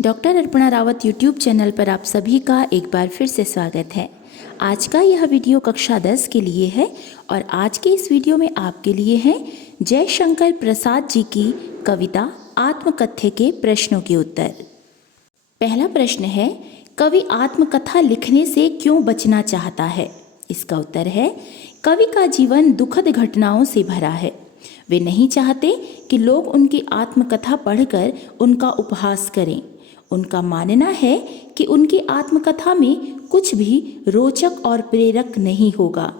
Doctor Arpana Rawat YouTube channel पर आप सभी का एक बार फिर से स्वागत है। आज का यह वीडियो कक्षा 10 के लिए है और आज के इस वीडियो में आपके लिए है जयशंकर प्रसाद जी की कविता आत्मकथ्य के प्रश्नों के उत्तर। पहला प्रश्न है, कवि आत्मकथा लिखने से क्यों बचना चाहता है? इसका उत्तर है, कवि का जीवन दुखद घटनाओं से भरा है। वे नहीं चाहते कि लोग उनकी आत्मकथा पढ़कर उनका उपहास करें। उनका मानना है कि उनकी आत्मकथा में कुछ भी रोचक और प्रेरक नहीं होगा।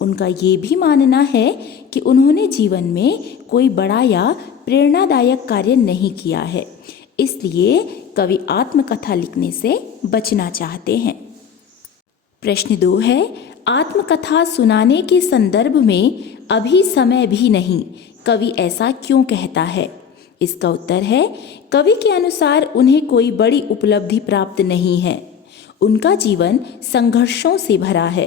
उनका ये भी मानना है कि उन्होंने जीवन में कोई बड़ा या प्रेरणादायक कार्य नहीं किया है, इसलिए कवि आत्मकथा लिखने से बचना चाहते हैं। प्रश्न 2 है, आत्मकथा सुनाने के संदर्भ में अभी समय भी नहीं, कवि ऐसा क्यों कहता है? इसका उत्तर है, कवि के अनुसार उन्हें कोई बड़ी उपलब्धि प्राप्त नहीं है। उनका जीवन संघर्षों से भरा है।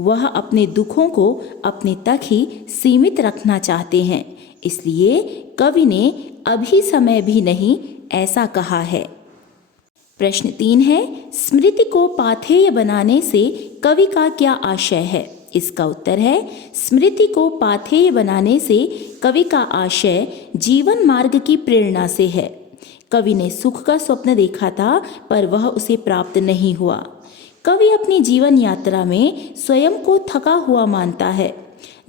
वह अपने दुखों को अपने तक ही सीमित रखना चाहते हैं, इसलिए कवि ने अभी समय भी नहीं ऐसा कहा है। प्रश्न 3 है, स्मृति को पाथेय बनाने से कवि का क्या आशय है? इसका उत्तर है, स्मृति को पाथेय बनाने से कवि का आशय जीवन मार्ग की प्रेरणा से है। कवि ने सुख का स्वप्न देखा था, पर वह उसे प्राप्त नहीं हुआ। कवि अपनी जीवन यात्रा में स्वयं को थका हुआ मानता है।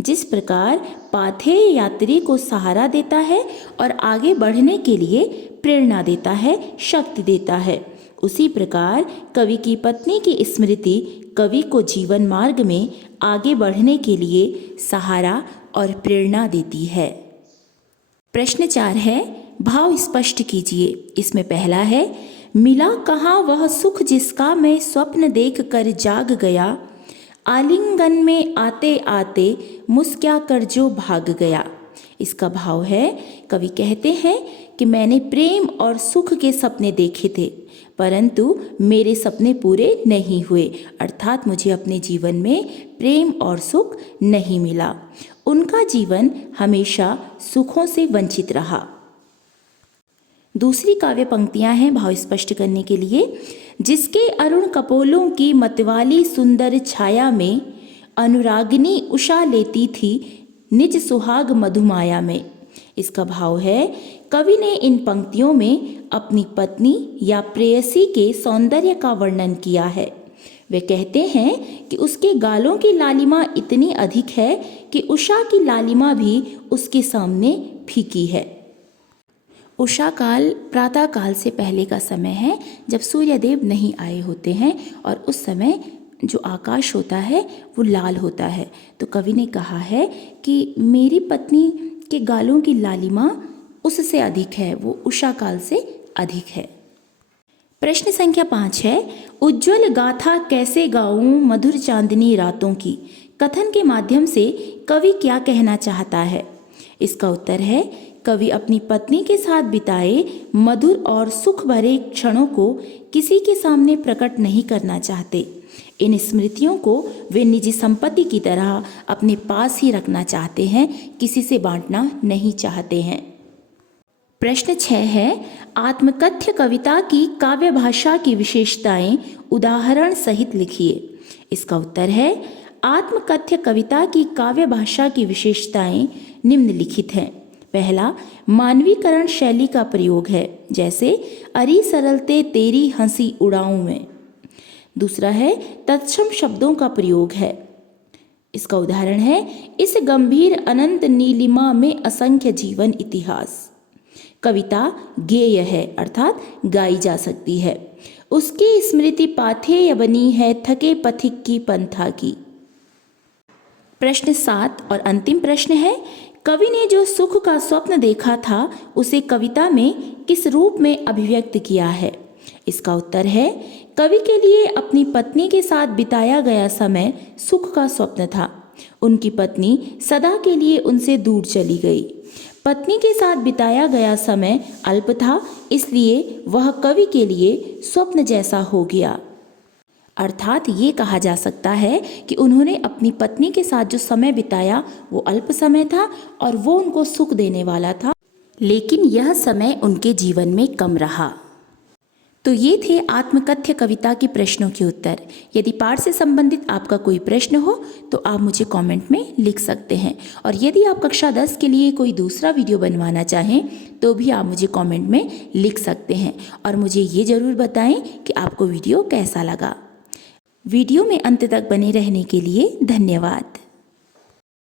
जिस प्रकार पाथेय यात्री को सहारा देता है और आगे बढ़ने के लिए प्रेरणा देता है, शक्ति देता है, उसी प्रकार कवि की पत्नी की स्मृति कवि को जीवन मार्ग में आगे बढ़ने के लिए सहारा और प्रेरणा देती है। प्रश्न 4 है, भाव स्पष्ट कीजिए। इसमें पहला है, मिला कहाँ वह सुख जिसका मैं स्वप्न देख कर जाग गया, आलिंगन में आते आते मुस्क्या कर जो भाग गया। इसका भाव है, कवि कहते हैं कि मैंने प्रेम और सुख के सपने देखे थे, परंतु मेरे सपने पूरे नहीं हुए, अर्थात मुझे अपने जीवन में प्रेम और सुख नहीं मिला। उनका जीवन हमेशा सुखों से वंचित रहा। दूसरी काव्य पंक्तियां हैं भाव स्पष्ट करने के लिए, जिसके अरुण कपोलों की मतवाली सुंदर छाया में अनुरागिनी उषा लेती थी निज सुहाग मधुमाया में। इसका भाव है, कवि ने इन पंक्तियों में अपनी पत्नी या प्रेयसी के सौंदर्य का वर्णन किया है। वे कहते हैं कि उसके गालों की लालिमा इतनी अधिक है कि उषा की लालिमा भी उसके सामने फीकी है। उषा काल प्रातः काल से पहले का समय है, जब सूर्यदेव नहीं आए होते हैं और उस समय जो आकाश होता है वो लाल होता है। तो कवि ने कहा है कि मेरी पत्नी के गालों की लालिमा उससे अधिक है, वो उषा काल से अधिक है। प्रश्न संख्या 5 है, उज्ज्वल गाथा कैसे गाऊं मधुर चांदनी रातों की, कथन के माध्यम से कवि क्या कहना चाहता है? इसका उत्तर है, कवि अपनी पत्नी के साथ बिताए मधुर और सुख भरे क्षणों को किसी के सामने प्रकट नहीं करना चाहते। इन स्मृतियों को वे निजी संपत्ति की तरह अपने पास ही रखना चाहते हैं, किसी से बांटना नहीं चाहते हैं। प्रश्न 6 है, आत्मकथ्य कविता की काव्य भाषा की विशेषताएं उदाहरण सहित लिखिए। इसका उत्तर है, आत्मकथ्य कविता की काव्य भाषा की विशेषताएं निम्नलिखित हैं। पहला, मानवीकरण शैली का प्रयोग है, जैसे अरी सरलते तेरी हंसी उड़ाऊं मैं। दूसरा है, तत्सम शब्दों का प्रयोग है। इसका उदाहरण है, इस गंभीर अनंत नीलिमा में असंख्य जीवन इतिहास। कविता गेय है, अर्थात गाई जा सकती है। उसकी स्मृति पाथेय बनी है थके पथिक की पंथा की। प्रश्न 7 और अंतिम प्रश्न है, कवि ने जो सुख का स्वप्न देखा था उसे कविता में किस रूप में अभिव्यक्त किया है? इसका उत्तर है, कवि के लिए अपनी पत्नी के साथ बिताया गया समय सुख का स्वप्न था। उनकी पत्नी सदा के लिए उनसे दूर चली गई। पत्नी के साथ बिताया गया समय अल्प था, इसलिए वह कवि के लिए स्वप्न जैसा हो गया। अर्थात ये कहा जा सकता है कि उन्होंने अपनी पत्नी के साथ जो समय बिताया वो अल्प समय था और वो उनको सुख देने वाला था, लेकिन यह समय उनके जीवन में कम रहा। तो ये थे आत्मकथ्य कविता के प्रश्नों के उत्तर। यदि पाठ से संबंधित आपका कोई प्रश्न हो तो आप मुझे कमेंट में लिख सकते हैं, और यदि आप कक्षा 10 के लिए कोई दूसरा वीडियो बनवाना चाहें तो भी आप मुझे कमेंट में लिख सकते हैं, और मुझे ये ज़रूर बताएं कि आपको वीडियो कैसा लगा। वीडियो में अंत तक बने रहने के लिए धन्यवाद।